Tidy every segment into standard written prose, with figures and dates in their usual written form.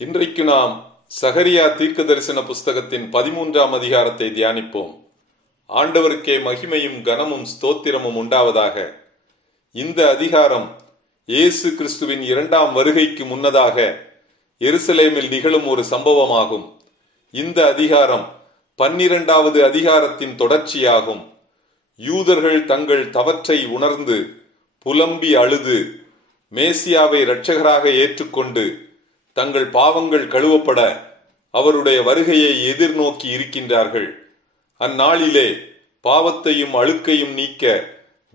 இன்றைக்கு நாம் சகரியா தீர்க்க தரிசன புஸ்தகத்தின் 13ஆம் அதிகாரத்தை தியானிப்போம். ஆண்டவருக்கே மகிமையும் கனமும் ஸ்தோத்திரமும் உண்டாவதாக. இந்த அதிகாரம் இயேசு கிறிஸ்துவின் 2ஆம் வருகைக்கு முன்னதாக எருசலேமில் நிகழும் ஒரு சம்பவமாகும். இந்த அதிகாரம் 12வது அதிகாரத்தின் தொடர்ச்சியாகும். யூதர்கள் தங்கள் தவற்றை உணர்ந்து புலம்பி அழுது மேசியாவை இரட்சகராக ஏற்றுக்கொண்டு தங்கள் பாவங்கள் கழுவப்பட அவருடைய வருகையை எதிர்நோக்கி இருக்கின்றார்கள். அந்நாளிலே பாவத்தையும் அழுக்கையும் நீக்க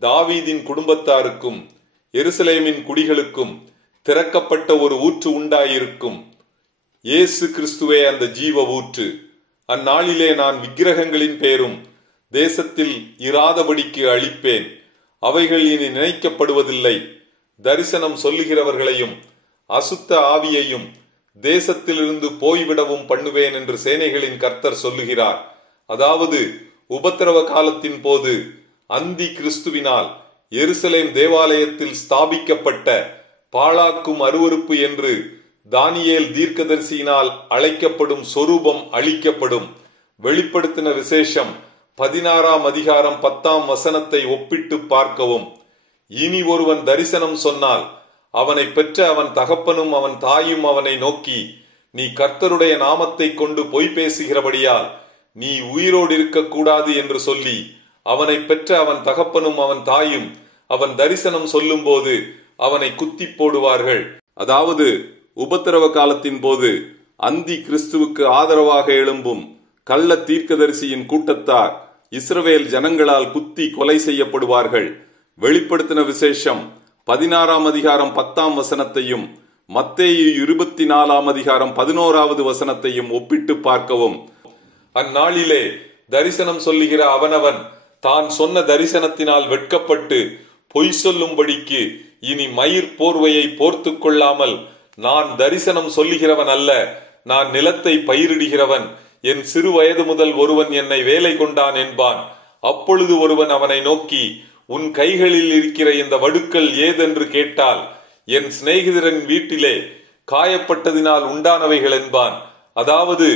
தாவீதின் குடும்பத்தாருக்கும் எருசலேமின் குடிகளுக்கும் திறக்கப்பட்ட ஒரு ஊற்று உண்டாயிருக்கும். இயேசு கிறிஸ்துவே அந்த ஜீவ ஊற்று. அந்நாளிலே நான் விக்கிரகங்களின் பேரும் தேசத்தில் இராதபடிக்கு அழிப்பேன். அவைகள் இனி நினைக்கப்படுவதில்லை. தரிசனம் சொல்லுகிறவர்களையும் அசுத்த ஆவியையும் தேசத்திலிருந்து போய்விடவும் பண்ணுவேன் என்று சேனைகளின் கர்த்தர் சொல்லுகிறார். அதாவது உபத்திரவ காலத்தின் போது அந்தி கிறிஸ்துவினால் எருசலேம் தேவாலயத்தில் ஸ்தாபிக்கப்பட்ட பாழாக்கும் அருவருப்பு என்று தானியேல் தீர்க்கதரிசியினால் அழைக்கப்படும் சொரூபம் அழிக்கப்படும். வெளிப்படுத்தின விசேஷம் 16ஆம் அதிகாரம் 10ஆம் வசனத்தை ஒப்பிட்டு பார்க்கவும். இனி ஒருவன் தரிசனம் சொன்னால் அவனை பெற்ற அவன் தகப்பனும் அவன் தாயும் அவனை நோக்கி, நீ கர்த்தருடைய நாமத்தை கொண்டு பொய் பேசுகிறபடியால் நீ உயிரோடு இருக்கக்கூடாது என்று சொல்லி அவனை பெற்ற அவன் தகப்பனும் அவன் தாயும் அவன் தரிசனம் சொல்லும் போது அவனை குத்தி போடுவார்கள். அதாவது உபத்திரவ காலத்தின் போது அந்தி கிறிஸ்துவுக்கு ஆதரவாக எழும்பும் கள்ள தீர்க்கதரிசியின் கூட்டத்தார் இஸ்ரவேல் ஜனங்களால் குத்தி கொலை செய்யப்படுவார்கள். வெளிப்படுத்தின விசேஷம் 16ஆம் அதிகாரம் 10ஆம் வசனத்தையும் மத்தேயு 24ஆம் அதிகாரம் 11வது வசனத்தையும் ஒப்பிட்டு பார்க்கவும். அந்நாளிலே தரிசனம் சொல்லுகிற அவனவன் தான் சொன்ன தரிசனத்தினால் வெட்கப்பட்டு பொய் சொல்லும்படிக்கு இனி மயிர் போர்வையை போர்த்து கொள்ளாமல், நான் தரிசனம் சொல்லுகிறவன் அல்ல, நான் நிலத்தை பயிரிடுகிறவன், என் சிறு வயது முதல் ஒருவன் என்னை வேலை கொண்டான் என்பான். அப்பொழுது ஒருவன் அவனை நோக்கி, உன் கைகளில் இருக்கிற இந்த வடுக்கள் ஏதென்று கேட்டால், என் சிநேகிதரின் வீட்டிலே காயப்பட்டதினால் உண்டானவைகள் என்பான். அதாவது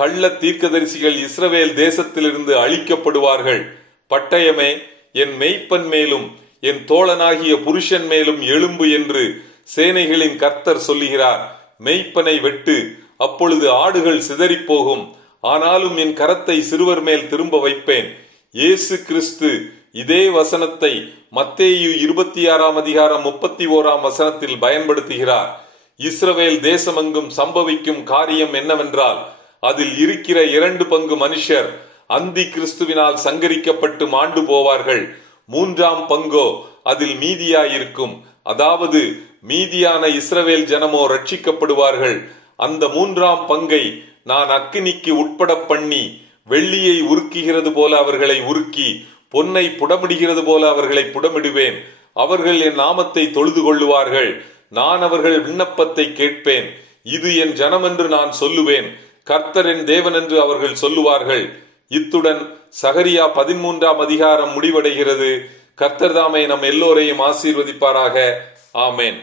கள்ள தீர்க்கதரிசிகள் இஸ்ரவேல் தேசத்திலிருந்து அழிக்கப்படுவார்கள். பட்டயமே, என் மெய்ப்பன் மேலும் என் தோழனாகிய புருஷன் மேலும் எழும்பு என்று சேனைகளின் கர்த்தர் சொல்லுகிறார். மெய்ப்பனை வெட்டு, அப்பொழுது ஆடுகள் சிதறிப்போகும். ஆனாலும் என் கரத்தை சிறுவர் மேல் திரும்ப வைப்பேன். இயேசு கிறிஸ்து இதே வசனத்தை மத்தேயு 26ஆம் அதிகாரம் 31ஆம் வசனத்தில் பயன்படுத்துகிறார். இஸ்ரவேல் தேசமெங்கும் சம்பவிக்கும் காரியம் என்னவென்றால், அதில் இருக்கிற 2 பங்கு மனுஷர் அந்தி கிறிஸ்துவினால் சங்கரிக்கப்பட்டு மாண்டு போவார்கள். 3ஆம் பங்கோ அதில் மீதியாயிருக்கும். அதாவது மீதியான இஸ்ரவேல் ஜனமோ ரட்சிக்கப்படுவார்கள். அந்த 3ஆம் பங்கை நான் அக்கினிக்கு உட்பட பண்ணி, வெள்ளியை உருக்குகிறது போல அவர்களை உருக்கி, பொன்னை புடமிடுகிறது போல அவர்களை புடமிடுவேன். அவர்கள் என் நாமத்தை தொழுது கொள்ளுவார்கள். நான் அவர்கள் விண்ணப்பத்தை கேட்பேன். இது என் ஜனம் என்று நான் சொல்லுவேன். கர்த்தர் என் தேவன் என்று அவர்கள் சொல்லுவார்கள். இத்துடன் சகரியா 13ஆம் அதிகாரம் முடிவடைகிறது. கர்த்தர் தாமே நம் எல்லோரையும் ஆசீர்வதிப்பாராக. ஆமேன்.